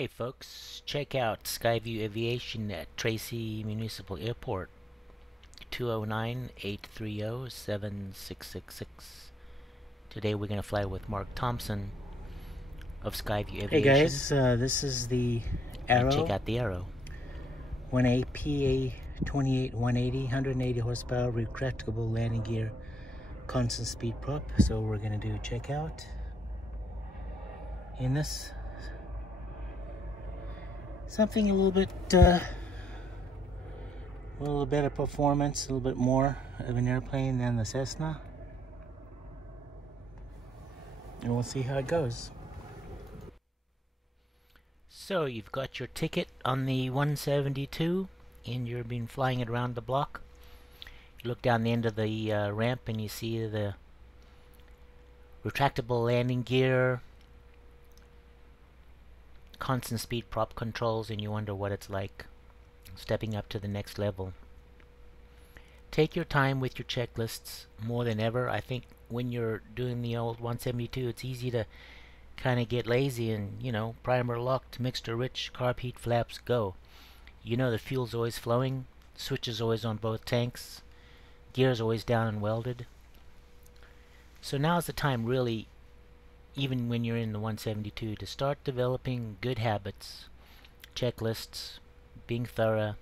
Hey folks, check out Skyview Aviation at Tracy Municipal Airport, 209-830-7666. Today we're going to fly with Mark Thompson of Skyview Aviation. Hey guys, this is the Arrow. And check out the Arrow. 1A PA 28 180, 180 horsepower, retractable landing gear, constant speed prop. So we're going to do checkout in this. Something a little bit, a little better performance, a little bit more of an airplane than the Cessna. And we'll see how it goes. So you've got your ticket on the 172 and you've been flying it around the block. You look down the end of the ramp and you see the retractable landing gear, constant speed prop controls, and you wonder what it's like stepping up to the next level. Take your time with your checklists more than ever. I think when you're doing the old 172, it's easy to kind of get lazy and, you know, primer locked, mixture rich, carb heat, flaps, go. You know the fuel's always flowing, switch is always on both tanks, gear's always down and welded. So now's the time, really, even when you're in the 172, to start developing good habits, checklists, being thorough,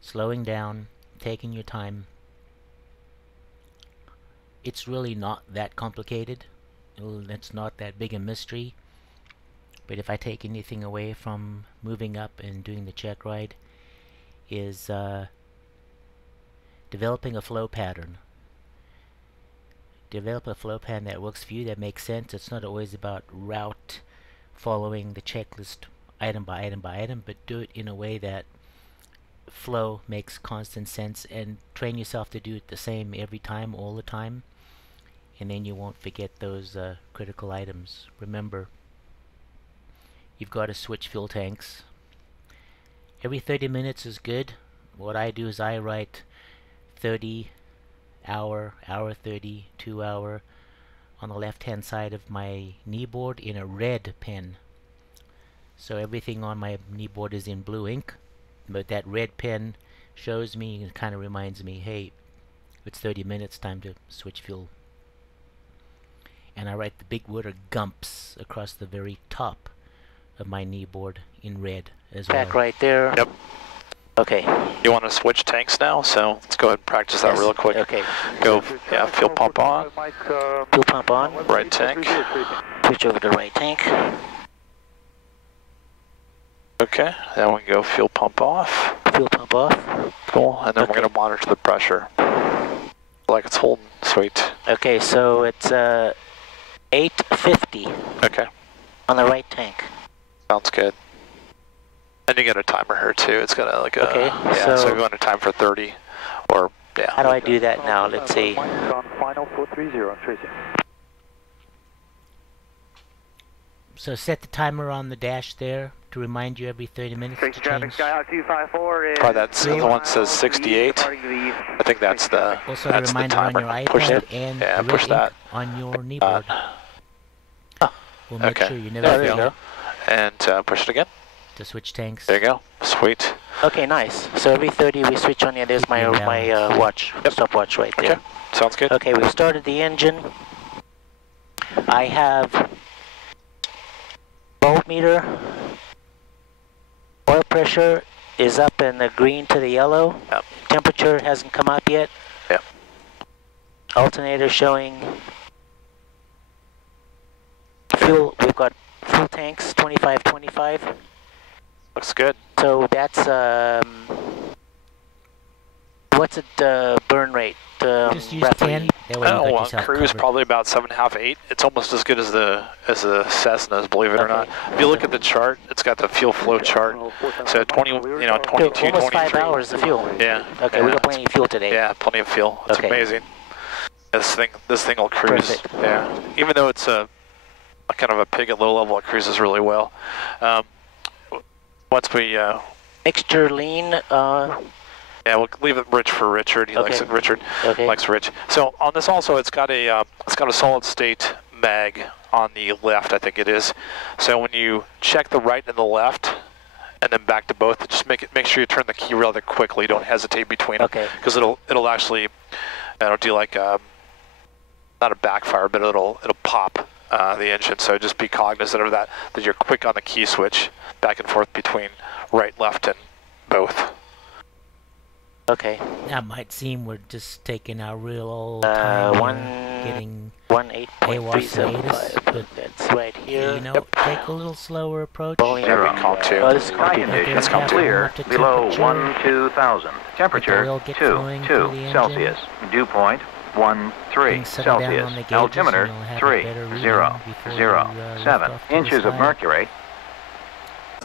slowing down, taking your time. It's really not that complicated. It's not that big a mystery. But if I take anything away from moving up and doing the check ride, is developing a flow pattern. Develop a flow pattern that works for you, that makes sense. It's not always about route following the checklist item by item by item, but do it in a way that flow makes constant sense, and train yourself to do it the same every time, all the time, and then you won't forget those critical items. Remember, you've got to switch fuel tanks. Every 30 minutes is good. What I do is I write 30 hour, hour 30, 2 hour on the left hand side of my knee board in a red pen. So everything on my knee board is in blue ink, but that red pen shows me and kind of reminds me, hey, it's 30 minutes, time to switch fuel. And I write the big word GUMPS across the very top of my knee board in red as well. Back right there. Yep. Okay. You want to switch tanks now, so let's go ahead and practice that real quick. Okay. Go, yeah, fuel pump on. Fuel pump on. Right tank. Switch over to right tank. Okay, then we go fuel pump off. Fuel pump off. Cool, and then we're going to monitor the pressure. Like it's holding, sweet. Okay, so it's 850 Okay, on the right tank. sounds good. And you get a timer here too. It's got a, like a, Okay, yeah, so we're going to time for 30, or, yeah. How do I do that now? Let's see. Final 430, Tracy. So set the timer on the dash there to remind you every 30 minutes Tracy to traffic, change. Skyhawk 254 is... Probably that's the one that says 68. I think that's the, Also the that's the reminder on your timer. iPad Push it. and Yeah, the push red that. ink on your knee board. We'll make Okay. sure you There never you forget go. And push it again. to switch tanks. There you go. Sweet. Okay, nice. So every 30 we switch on. Yeah, there's my watch, stopwatch right there. Okay, sounds good. Okay, we've started the engine. I have voltmeter. Oil pressure is up in the green to the yellow. Yep. Temperature hasn't come up yet. Yep. Alternator showing fuel. We've got full tanks, 25-25. Looks good. So that's what's it burn rate? Just use roughly? 10. That way you got Oh, on yourself cruise covered. probably about 7.5, 8. It's almost as good as the Cessnas, believe it or Okay. not. If you look at the chart, it's got the fuel flow chart. So 20, you know, 22, Almost 5 23. hours of fuel. Yeah. Okay, yeah, we got plenty of fuel today. Yeah, plenty of fuel. It's Okay. amazing. This thing will cruise. Perfect. Yeah. Even though it's a kind of a pig at low level, it cruises really well. Once we Mixture lean. yeah, we'll leave it rich for Richard. He likes it. Richard Okay. likes rich. So on this also, it's got a solid state mag on the left, I think it is. So when you check the right and the left, and then back to both, just make sure you turn the key rather quickly. Don't hesitate between them, because it'll actually do like not a backfire, but it'll pop the engine. So just be cognizant of that you're quick on the key switch back and forth between right, left, and both. Okay. That might seem we're just taking our real old time getting 18.375. but that's right here. you know, take a little slower approach. Zero. Calm 2. Oh, this is Sky conditions clear below 12,000. Temperature 2 Celsius. Dew point 13 Celsius. Altimeter 3007 inches of mercury.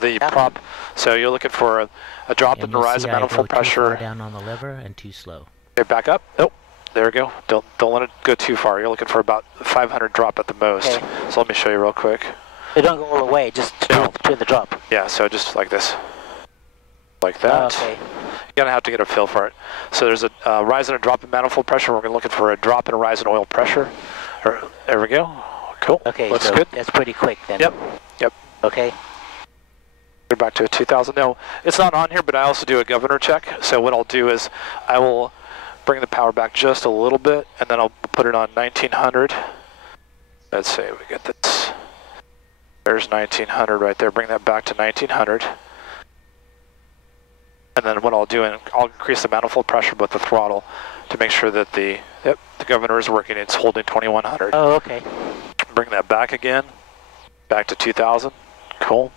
The prop, so you're looking for a drop in the rise of manifold pressure. Down on the lever and too slow. Okay, back up. Oh, there we go. Don't let it go too far. You're looking for about 500 drop at the most. Okay. So let me show you real quick. They don't go all the way, just between the drop. Yeah, so just like this. Like that. Okay. You're going to have to get a feel for it. So there's a rise and a drop in manifold pressure. We're going to looking for a drop and a rise in oil pressure. There we go. Cool. Okay, looks so good. that's pretty quick then. Yep. Okay. Go back to a 2000. No, it's not on here, but I also do a governor check. So what I'll do is I will bring the power back just a little bit, and then I'll put it on 1900. Let's say we get this. There's 1900 right there. Bring that back to 1900. And then what I'll do, I'll increase the manifold pressure with the throttle to make sure that the governor is working. It's holding 2100. Oh, okay. Bring that back again, back to 2000. Cool.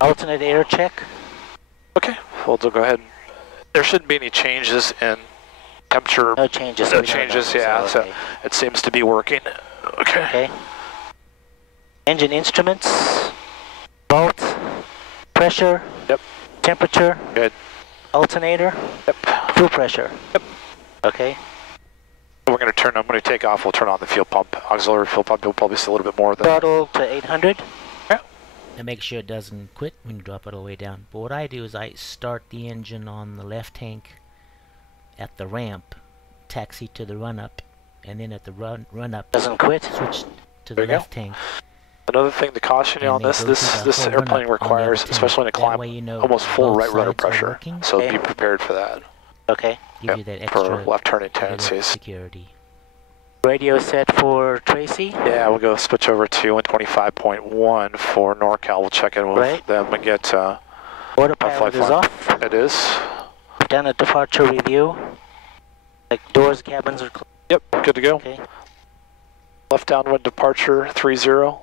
Alternate air check. Okay, we'll go ahead. There shouldn't be any changes in temperature. No changes. No changes, yeah. So it seems to be working. Okay. Okay. Engine instruments, volt, pressure. Yep. Temperature. Good. Alternator. Yep. Fuel pressure. Yep. Okay. We're going to turn on, when we take off, we'll turn on the fuel pump, auxiliary fuel pump. You'll probably see a little bit more of that. Throttle to 800. And make sure it doesn't quit when you drop it all the way down. But what I do is I start the engine on the left tank at the ramp, taxi to the run-up, and then at the run-up, Doesn't quit. switch to There the you left tank. Another thing to caution you And on then this, go through the this whole airplane run-up on the requires, other tank. especially in a That climb, way you know almost full both right rudder sides are pressure. working. So Okay. be prepared for that. Okay. Give you that extra For left turning bit of tendencies. security. Radio set for Tracy. Yeah, we'll go switch over to 125.1 for NorCal. We'll check in with Right. them and get Autopilot is off. It is. We've done a departure review. Like doors, cabins are closed. Yep, good to go. Okay. Left downwind departure 30.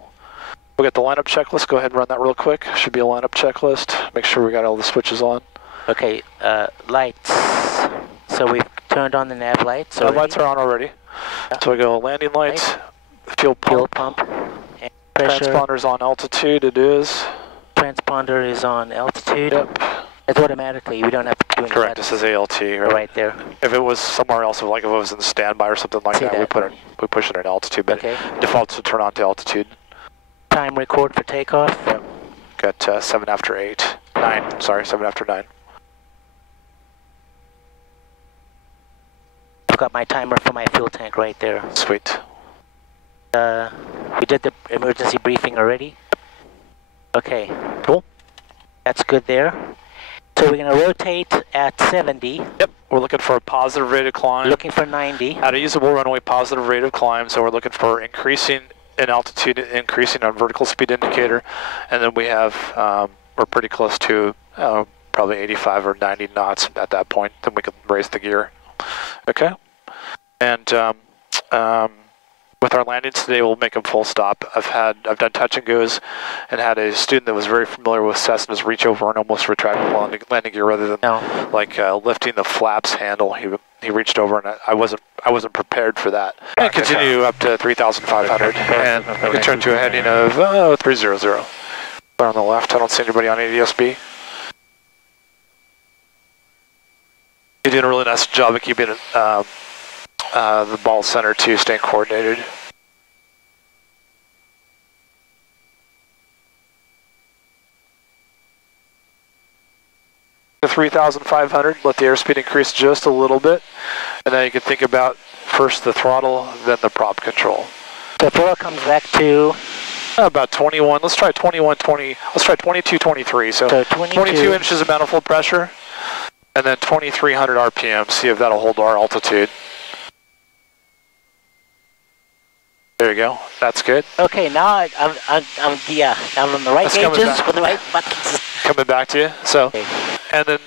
We'll get the lineup checklist. Go ahead and run that real quick. Should be a lineup checklist. Make sure we got all the switches on. Okay, lights. So we've turned on the nav lights. The lights are on already. Yeah. So we go landing lights, fuel Fuel pump, pump. And pressure. transponder's on altitude. It is. Transponder is on altitude. Yep. It's automatically. We don't have to do any Correct. This is ALT. right there. If it was somewhere else, like if it was in standby or something like See that, that. we push it in altitude. But Okay. defaults to turn on to altitude. Time record for takeoff. Yep. Got 7 after 8. 9. Sorry, 7 after 9. I've got my timer for my fuel tank right there. Sweet. We did the emergency briefing already. Okay. Cool. That's good there. So we're going to rotate at 70. Yep. We're looking for a positive rate of climb. Looking for 90. At a usable runway, positive rate of climb. So we're looking for increasing in altitude, increasing on vertical speed indicator, and then we have we're pretty close to probably 85 or 90 knots at that point. Then we can raise the gear. Okay. And with our landings today, we'll make a full stop. I've done touch and goes, and had a student that was very familiar with Cessna's reach over and almost retractable landing gear rather than like lifting the flaps handle. He reached over, and I wasn't prepared for that. And continue up to 3,500, and we turn to a heading of 300. On the left, I don't see anybody on ADSB. You're doing a really nice job of keeping it. The ball center too, staying coordinated. To 3,500, let the airspeed increase just a little bit, and then you can think about first the throttle, then the prop control. So throttle comes back to? About 21. Let's try 2120. Let's try 2223. So 22 inches of manifold pressure, and then 2300 RPM. See if that'll hold our altitude. There you go. That's good. Okay, now I'm on the right gauges with the right buttons. Coming back to you. So, okay. And then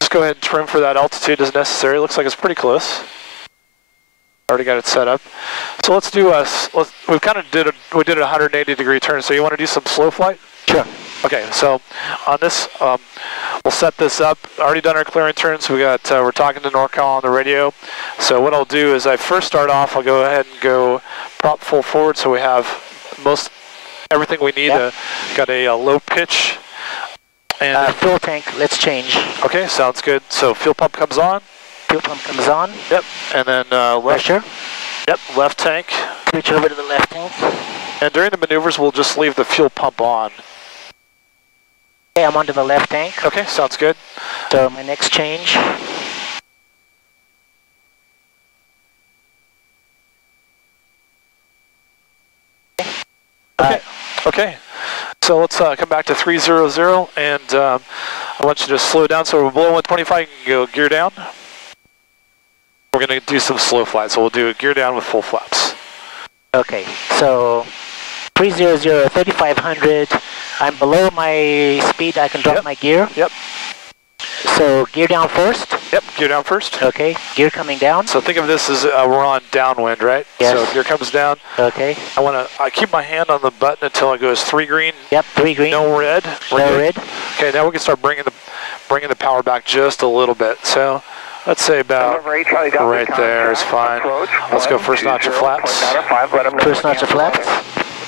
just go ahead and trim for that altitude as necessary. Looks like it's pretty close. Already got it set up. So let's do we kind of did a 180-degree turn. So you want to do some slow flight? Sure. Okay. So on this, we'll set this up. Already done our clearing turns. We're talking to NorCal on the radio. So what I'll do is I first start off. I'll go ahead and go prop full forward, so we have everything we need. Yep. Got a low pitch. And fuel tank. Let's change. Okay, sounds good. So fuel pump comes on. Fuel pump comes on. Yep. And then left. Pressure. Yep. Left tank. Switch over to the left tank. And during the maneuvers, we'll just leave the fuel pump on. Okay, I'm onto the left tank. Okay, sounds good. So my next change. Okay. Okay. So let's come back to 300, and I want you to slow down. So we're below 125, you can go gear down. We're going to do some slow flight, so we'll do a gear down with full flaps. Okay, so 300, 3500. I'm below my speed. I can drop my gear. Yep. So gear down first. Yep, gear down first. Okay, gear coming down. So think of this as we're on downwind, right? Yes. So gear comes down. Okay. I keep my hand on the button until it goes 3 green. Yep, 3 green. No red. No red. Okay, now we can start bringing the power back just a little bit. So let's say about right there is fine. Let's go first notch of flaps. First notch of flaps.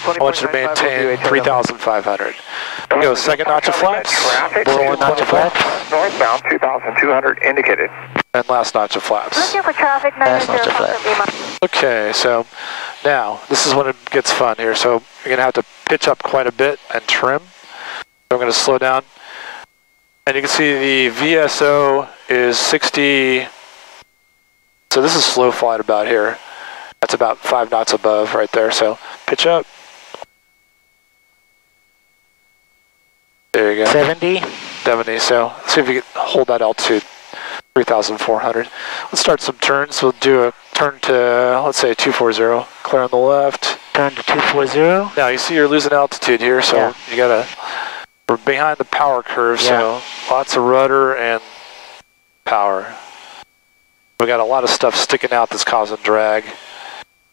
I want you to maintain 3,500. Go second notch of flaps. Below notch of flaps. Northbound 2,200 indicated. And last notch of flaps. Looking for traffic. Last notch of flaps. Okay, so now this is when it gets fun here. So you're gonna have to pitch up quite a bit and trim. So I'm gonna slow down, and you can see the VSO is 60. So this is slow flight about here. That's about 5 knots above right there. So pitch up. There you go. 70. 70. So let's see if you can hold that altitude. 3,400. Let's start some turns. We'll do a turn to, let's say, 240. Clear on the left. Turn to 240. Now you see you're losing altitude here, so you gotta. We're behind the power curve, so lots of rudder and power. We got a lot of stuff sticking out that's causing drag,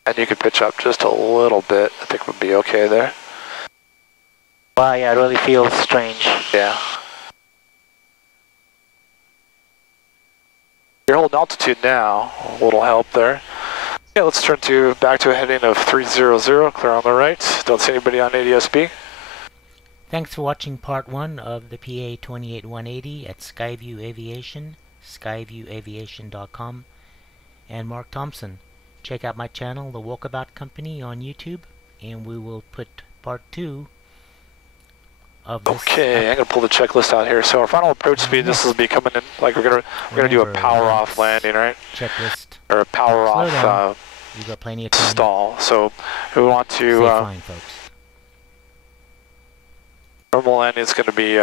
and you can pitch up just a little bit. I think we'll be okay there. Wow, yeah, it really feels strange. Yeah. You're holding altitude now, a little help there. Okay, let's turn back to a heading of 300, clear on the right. Don't see anybody on ADSB. Thanks for watching part 1 of the PA 28180 at Skyview Aviation, skyviewaviation.com, and Mark Thompson. Check out my channel, The Walkabout Company, on YouTube, and we will put part 2 of this. Okay, I'm gonna pull the checklist out here. So our final approach speed, this will be coming in like we're gonna do a power off landing, right? Checklist. Or a power off You've got plenty of time. stall. So we want to Stay flying, folks. normal landing is gonna be